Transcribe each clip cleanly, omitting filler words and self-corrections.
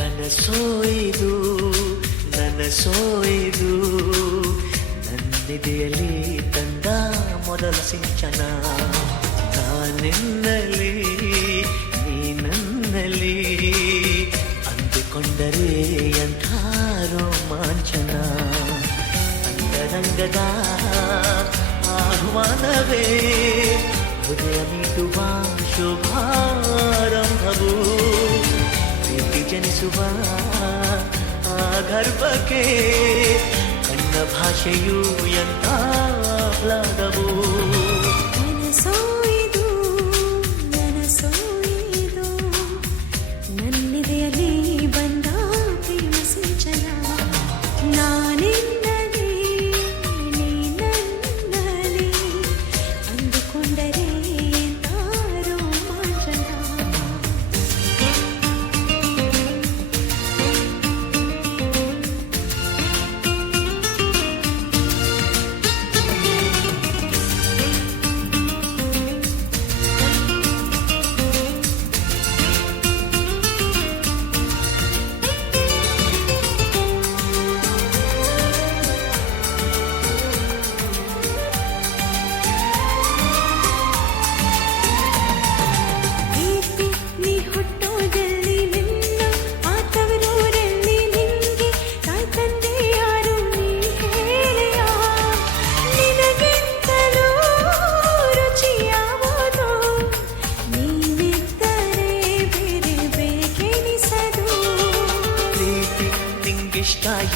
ಕನಸೋಯ್ದು ನನಸೋಯ್ದು ನನ್ನಿದೆಯಲ್ಲಿ ತಂದ ಮೊದಲ ಸಿಂಚನ ನಾನೆನ್ನಲಿ ನೀ ನನ್ನಲ್ಲಿ ಅಂದುಕೊಂಡರೆ ಎಂಥ ರೋಮಾಂಚನ ಅಂತರಂಗದ ಆಹ್ವಾನವೇ ಹೃದಯ ನೀಡುವ ಶುಭಾರಂಭವು ಜನಿಸುವ ಆ ಗರ್ಭಕ್ಕೆ ಕಣ್ಣ ಭಾಷೆಯು ಎಂಥ ಆಹ್ಲಾದವು ನನಸೋಯ್ದು ನನಸೋಯ್ದು ನನ್ನಿದೆಯಲ್ಲಿ ಬಂದ ಪ್ರೇಮ ಸಿಂಚನ ನಾನೆನ್ನಲಿ ನೀ ನನ್ನಲ್ಲಿ ಅಂದುಕೊಂಡರೆ ಎಂಥ ರೋಮಾಂಚನ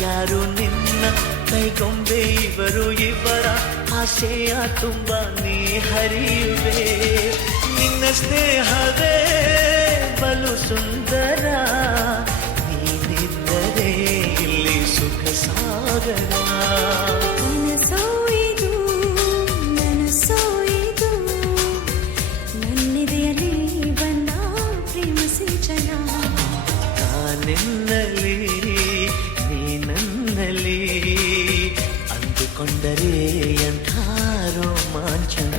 ಯಾರು ನಿನ್ನ ಕೈಗೊಂಬೆ ಇವರು ಇವರ ಆಸೆಯ ತುಂಬ ನೀ ಹರಿಯುವೆ ನಿನ್ನ ಸ್ನೇಹವೇ ಬಲು ಸುಂದರ ನೀನಿದ್ದರೆ ಇಲ್ಲಿ ಸುಖ ಸಾಗರ ನನಸೋಯ್ದು ನನಸೋಯ್ದು ನನ್ನಿದೆಯಲ್ಲಿ ಬಂದ ಪ್ರೇಮ ಸಿಂಚನ ನಾನೆನ್ನಲಿ ನನ್ನಲ್ಲಿ ಅಂದುಕೊಂಡರೆ ಎಂಥ ರೋಮಾಂಚನ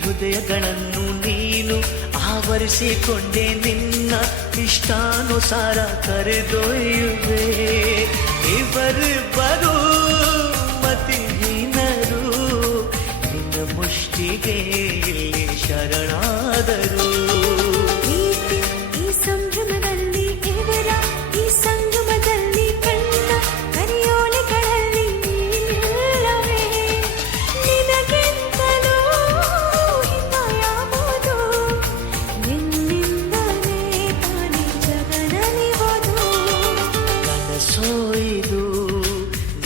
ಹೃದಯಗಳನ್ನು ನೀನು ಆವರಿಸಿಕೊಂಡೆ ನಿನ್ನ ಇಷ್ಟಾನುಸಾರ ಕರೆದೊಯ್ಯುವೆ ಇವರಿಬ್ಬರು ಮತಿಹೀನರು ನಿನ್ನ ಮುಷ್ಟಿಗೆ ಇಲ್ಲಿ ಶರಣಾದರು ಈ ಸಂಭ್ರಮದಲ್ಲಿ ಇವರ ಈ ಸಂಗಮದಲ್ಲಿ ಕಣ್ಣ ಕರಿಯೋಲೆಗಳಲ್ಲಿ ನೀನಿಲ್ಲವೇ ನಿನಗೆಂತಲೂ ಹಿತಯಾವುದು ನಿನ್ನಿಂದಲೇ ತಾನೇ ಜಗನಲಿವುದು ಕನಸೋಯ್ದು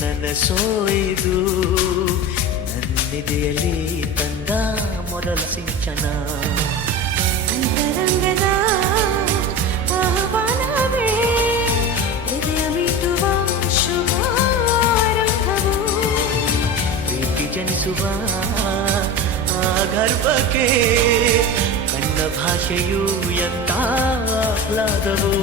ನನಸೋಯ್ದು ನನ್ನಿದೆಯಲ್ಲಿ ತಂದ ಮೊದಲ ಸಿಂಚನ ಅಂತರಂಗದ ಆಹ್ವಾನವೇ ಹೃದಯ ಮೀಟುವ ಶುಭಾರಂಭವು ಪ್ರೀತಿ ಜನಿಸುವ ಆ ಗರ್ಭಕ್ಕೆ ಕಣ್ಣ ಭಾಷೆಯು ಎಂಥ ಆಹ್ಲಾದವು